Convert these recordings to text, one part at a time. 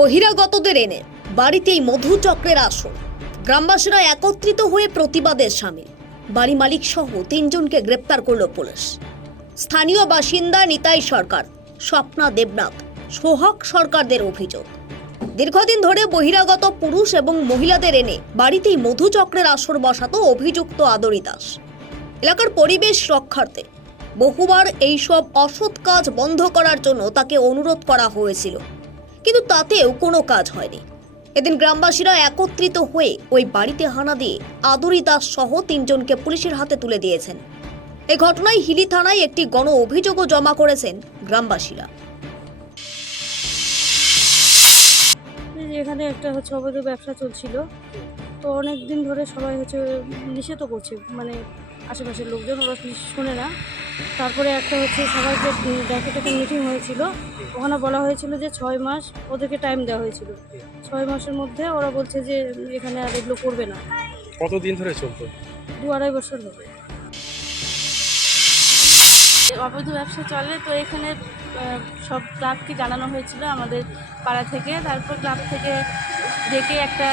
বহিরাগতদের এনে বাড়িতেই মধুচক্রের আসর। গ্রামবাসীরা একত্রিত হয়ে প্রতিবাদের সামিল। বাড়ি মালিক সহ 3 জনকে গ্রেপ্তার করল পুলিশ। স্থানীয় বাসিন্দা নিতাই সরকার, স্বপ্না দেবনাথ, সোহাগ সরকারদের অভিযোগ, দীর্ঘদিন ধরে বহিরাগত পুরুষ এবং মহিলাদের এনে বাড়িতেই মধুচক্রের আসর বসাতো অভিযুক্ত আদরি দাস। এলাকার পরিবেশ রক্ষার্থে বহুবার এইসব অসৎ কাজ বন্ধ করার জন্য তাকে অনুরোধ করা হয়েছিল, কিন্তু তাতেও কোনো কাজ হয়নি। এদিন গ্রামবাসীরা একত্রিত হয়ে ওই বাড়িতে হানা দিয়ে আদরি দাস সহ 3 জনকে পুলিশের হাতে তুলে দিয়েছেন। এই ঘটনায় হিলি থানায় একটি গণ অভিযোগও জমা করেছেন গ্রামবাসীরা। এখানে একটা অবৈধ ব্যবসা চলছিল, তো অনেক দিন ধরে সবাই নিষেধও করছে, মানে আশেপাশের লোকজন ওরা শোনে না। তারপরে একটা সবাইকে একটা মিটিং হয়েছিল, ওখানে বলা হয়েছিল যে 6 মাস ওদেরকে টাইম দেওয়া হয়েছিল। 6 মাসের মধ্যে ওরা বলছে যে এখানে আর এগুলো করবে না। কতদিন ধরে চলতো? 2-2.5 বছর হবে অবৈধ ব্যবসা চলে। তো এখানে সব ক্লাবকে জানানো হয়েছিল আমাদের পাড়া থেকে। তারপর ক্লাব থেকে ডেকে একটা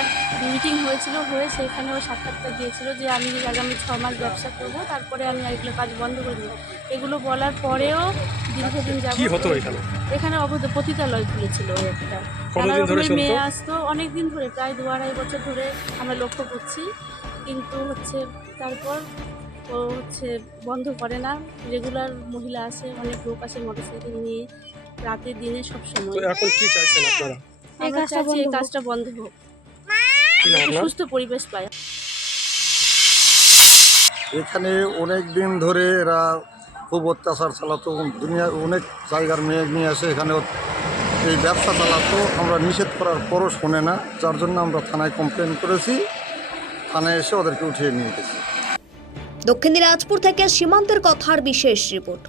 মিটিং হয়েছিল, হয়ে সেখানেও সাক্ষাৎকার দিয়েছিল যে আমি আগামী 6 মাস ব্যবসা করব, তারপরে আমি এগুলো কাজ বন্ধ করে দেবো। এগুলো বলার পরেও দীর্ঘদিন এখানে অবৈধ পতিতালয় খুলেছিল একটা। মেয়ে আসতো অনেক দিন ধরে, প্রায় 2-2.5 বছর ধরে আমরা লক্ষ্য করছি, কিন্তু তারপর ও বন্ধ করে না। রেগুলার মহিলা আসে, অনেক লোক আসে মোটরসাইকেল নিয়ে, রাতে দিনে সব সময়। এখন কি চাইছেন আপনারা? আমরা চাইছি এই কাজটা বন্ধ হোক, সুস্থ পরিবেশ পায়। এখানে অনেক দিন ধরে এরা খুব অত্যাচার চালাতো, দুনিয়ার অনেক জায়গার মেয়ে নিয়ে আসে এখানে এই ব্যবসা চালাতো। আমরা নিষেধ করার পরও শোনে না, যার জন্য আমরা থানায় কমপ্লেন করেছি। থানায় এসে ওদেরকে উঠিয়ে নিয়ে গেছি। দক্ষিণ দিনাজপুর থেকে সীমান্তের কথার বিশেষ রিপোর্ট।